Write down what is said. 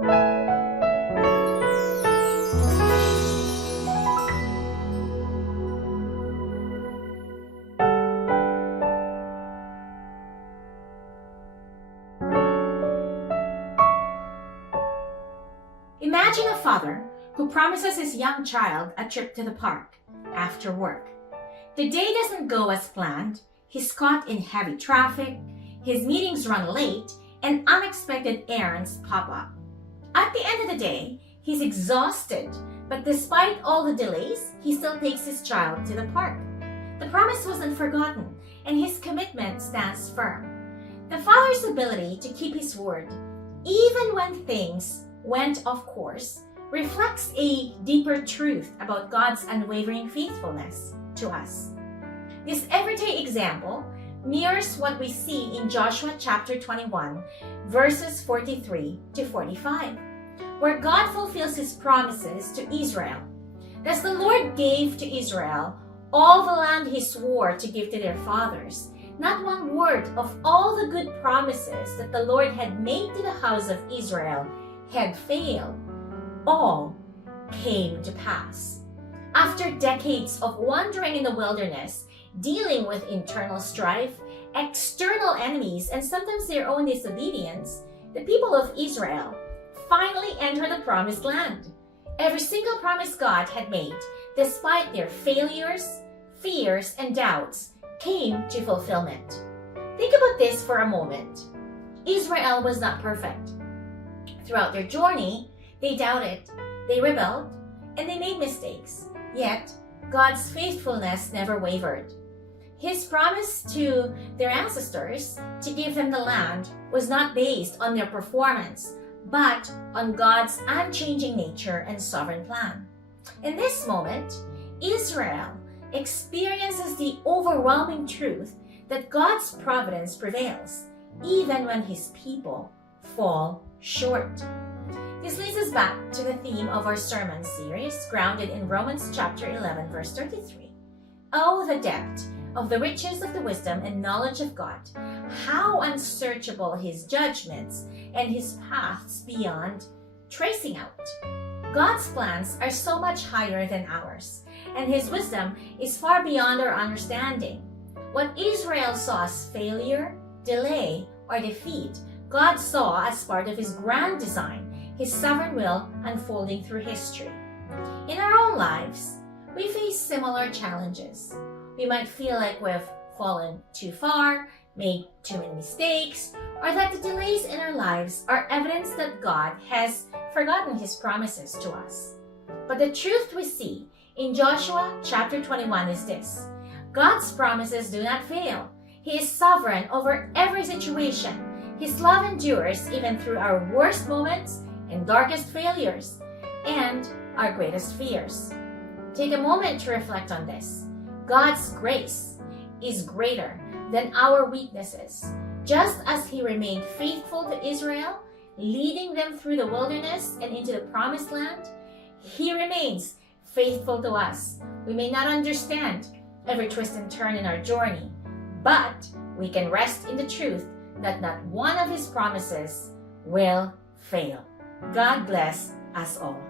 Imagine a father who promises his young child a trip to the park after work. The day doesn't go as planned. He's caught in heavy traffic, his meetings run late, and unexpected errands pop up. At the end of the day, he's exhausted, but despite all the delays, he still takes his child to the park. The promise wasn't forgotten, and his commitment stands firm. The father's ability to keep his word, even when things went off course, reflects a deeper truth about God's unwavering faithfulness to us. This everyday example mirrors what we see in Joshua chapter 21, verses 43 to 45, where God fulfills his promises to Israel. Thus the Lord gave to Israel all the land he swore to give to their fathers. Not one word of all the good promises that the Lord had made to the house of Israel had failed. All came to pass. After decades of wandering in the wilderness, dealing with internal strife, external enemies, and sometimes their own disobedience, the people of Israel finally entered the promised land. Every single promise God had made, despite their failures, fears, and doubts, came to fulfillment. Think about this for a moment. Israel was not perfect. Throughout their journey, they doubted, they rebelled, and they made mistakes. Yet, God's faithfulness never wavered. His promise to their ancestors to give them the land was not based on their performance, but on God's unchanging nature and sovereign plan. In this moment, Israel experiences the overwhelming truth that God's providence prevails, even when his people fall short. This leads us back to the theme of our sermon series, grounded in Romans chapter 11, verse 33. Oh, the depth of the riches of the wisdom and knowledge of God, how unsearchable his judgments and his paths beyond tracing out. God's plans are so much higher than ours, and his wisdom is far beyond our understanding. What Israel saw as failure, delay, or defeat, God saw as part of his grand design, his sovereign will unfolding through history. In our own lives, we face similar challenges. We might feel like we've fallen too far, made too many mistakes, or that the delays in our lives are evidence that God has forgotten his promises to us. But the truth we see in Joshua chapter 21 is this: God's promises do not fail. He is sovereign over every situation. His love endures even through our worst moments and darkest failures and our greatest fears. Take a moment to reflect on this. God's grace is greater than our weaknesses. Just as he remained faithful to Israel, leading them through the wilderness and into the promised land, he remains faithful to us. We may not understand every twist and turn in our journey, but we can rest in the truth that not one of his promises will fail. God bless us all.